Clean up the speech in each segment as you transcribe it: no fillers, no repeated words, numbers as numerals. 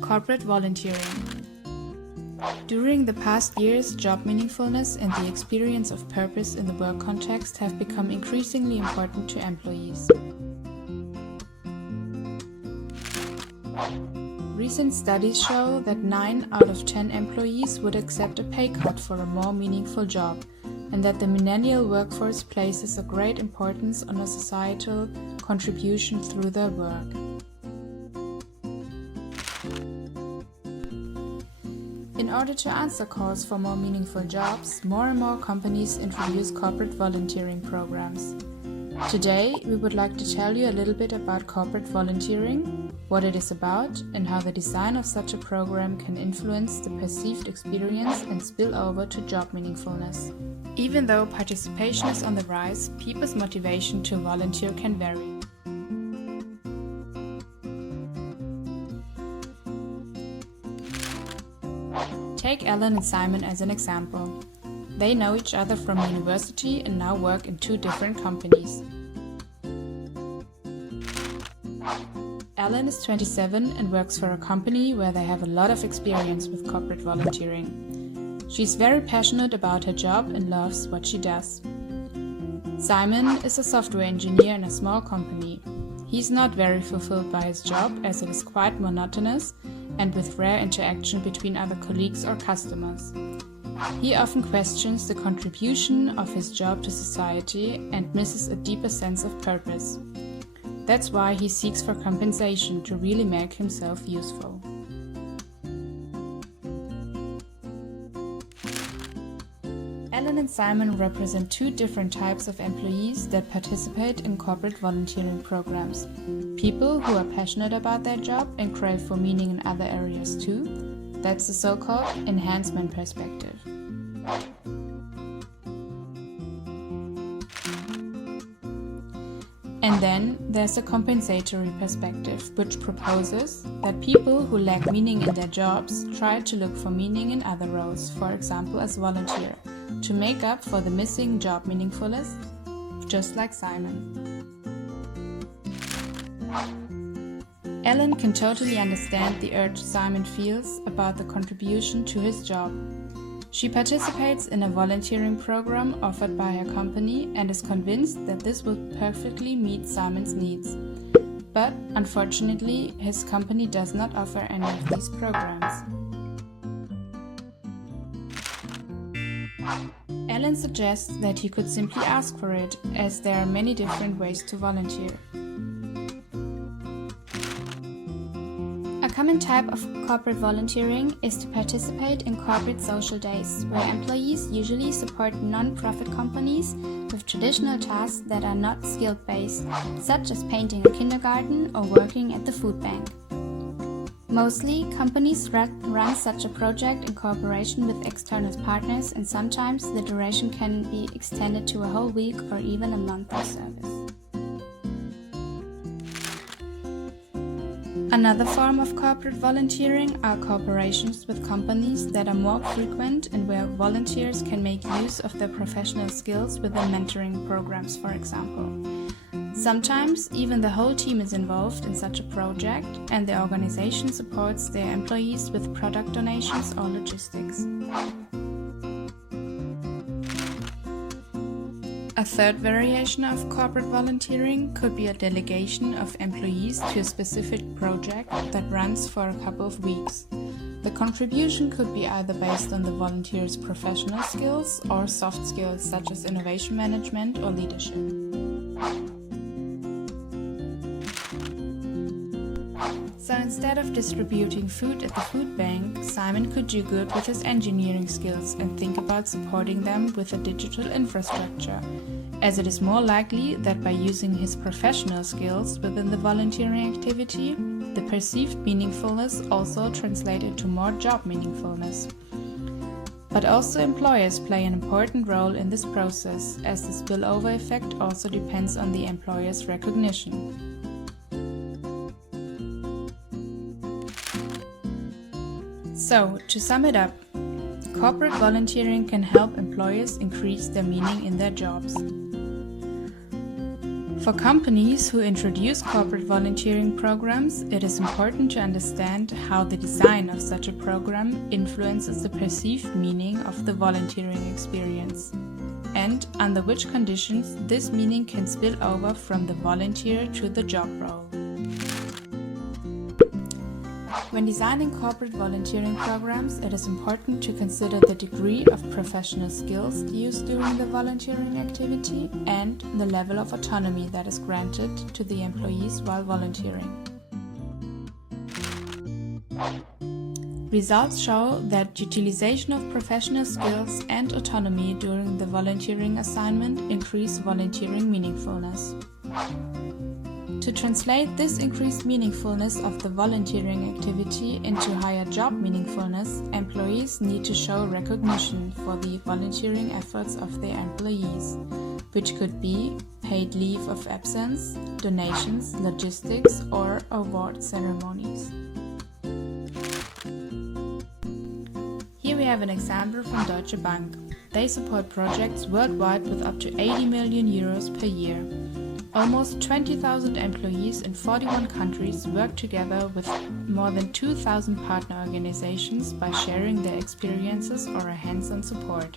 Corporate volunteering. During the past years, job meaningfulness and the experience of purpose in the work context have become increasingly important to employees. Recent studies show that 9 out of 10 employees would accept a pay cut for a more meaningful job, and that the millennial workforce places a great importance on a societal contribution through their work. In order to answer calls for more meaningful jobs, more and more companies introduce corporate volunteering programs. Today, we would like to tell you a little bit about corporate volunteering, what it is about, and how the design of such a program can influence the perceived experience and spill over to job meaningfulness. Even though participation is on the rise, people's motivation to volunteer can vary. Take Alan and Simon as an example. They know each other from university and now work in 2 different companies. Alan is 27 and works for a company where they have a lot of experience with corporate volunteering. She's very passionate about her job and loves what she does. Simon is a software engineer in a small company. He's not very fulfilled by his job as it is quite monotonous and with rare interaction between other colleagues or customers. He often questions the contribution of his job to society and misses a deeper sense of purpose. That's why he seeks for compensation to really make himself useful. Alan and Simon represent 2 different types of employees that participate in corporate volunteering programs. People who are passionate about their job and crave for meaning in other areas too. That's the so-called enhancement perspective. And then there's a compensatory perspective, which proposes that people who lack meaning in their jobs try to look for meaning in other roles, for example as volunteer, to make up for the missing job meaningfulness, just like Simon. Alan can totally understand the urge Simon feels about the contribution to his job. She participates in a volunteering program offered by her company and is convinced that this will perfectly meet Simon's needs. But unfortunately, his company does not offer any of these programs. Alan suggests that he could simply ask for it, as there are many different ways to volunteer. A common type of corporate volunteering is to participate in corporate social days, where employees usually support non-profit companies with traditional tasks that are not skill-based, such as painting a kindergarten or working at the food bank. Mostly, companies run such a project in cooperation with external partners, and sometimes the duration can be extended to a whole week or even a month of service. Another form of corporate volunteering are cooperations with companies that are more frequent and where volunteers can make use of their professional skills within mentoring programs, for example. Sometimes even the whole team is involved in such a project, and the organization supports their employees with product donations or logistics. A third variation of corporate volunteering could be a delegation of employees to a specific project that runs for a couple of weeks. The contribution could be either based on the volunteer's professional skills or soft skills such as innovation management or leadership. So instead of distributing food at the food bank, Simon could do good with his engineering skills and think about supporting them with a digital infrastructure, as it is more likely that by using his professional skills within the volunteering activity, the perceived meaningfulness also translated to more job meaningfulness. But also employers play an important role in this process, as the spillover effect also depends on the employer's recognition. So, to sum it up, corporate volunteering can help employers increase their meaning in their jobs. For companies who introduce corporate volunteering programs, it is important to understand how the design of such a program influences the perceived meaning of the volunteering experience, and under which conditions this meaning can spill over from the volunteer to the job role. When designing corporate volunteering programs, it is important to consider the degree of professional skills used during the volunteering activity and the level of autonomy that is granted to the employees while volunteering. Results show that utilization of professional skills and autonomy during the volunteering assignment increase volunteering meaningfulness. To translate this increased meaningfulness of the volunteering activity into higher job meaningfulness, employees need to show recognition for the volunteering efforts of their employees, which could be paid leave of absence, donations, logistics, or award ceremonies. Here we have an example from Deutsche Bank. They support projects worldwide with up to 80 million euros per year. Almost 20,000 employees in 41 countries work together with more than 2,000 partner organizations by sharing their experiences or a hands-on support.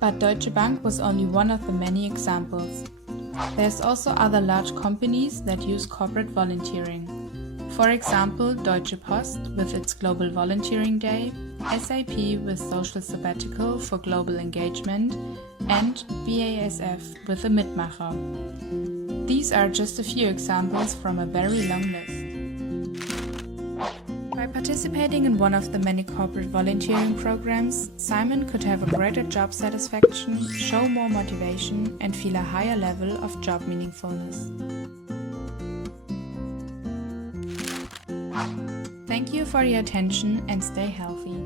But Deutsche Bank was only one of the many examples. There's also other large companies that use corporate volunteering. For example, Deutsche Post with its Global Volunteering Day, SAP with Social Sabbatical for Global Engagement, and BASF with the Mitmacher. These are just a few examples from a very long list. By participating in one of the many corporate volunteering programs, Simon could have a greater job satisfaction, show more motivation, and feel a higher level of job meaningfulness. Thank you for your attention and stay healthy.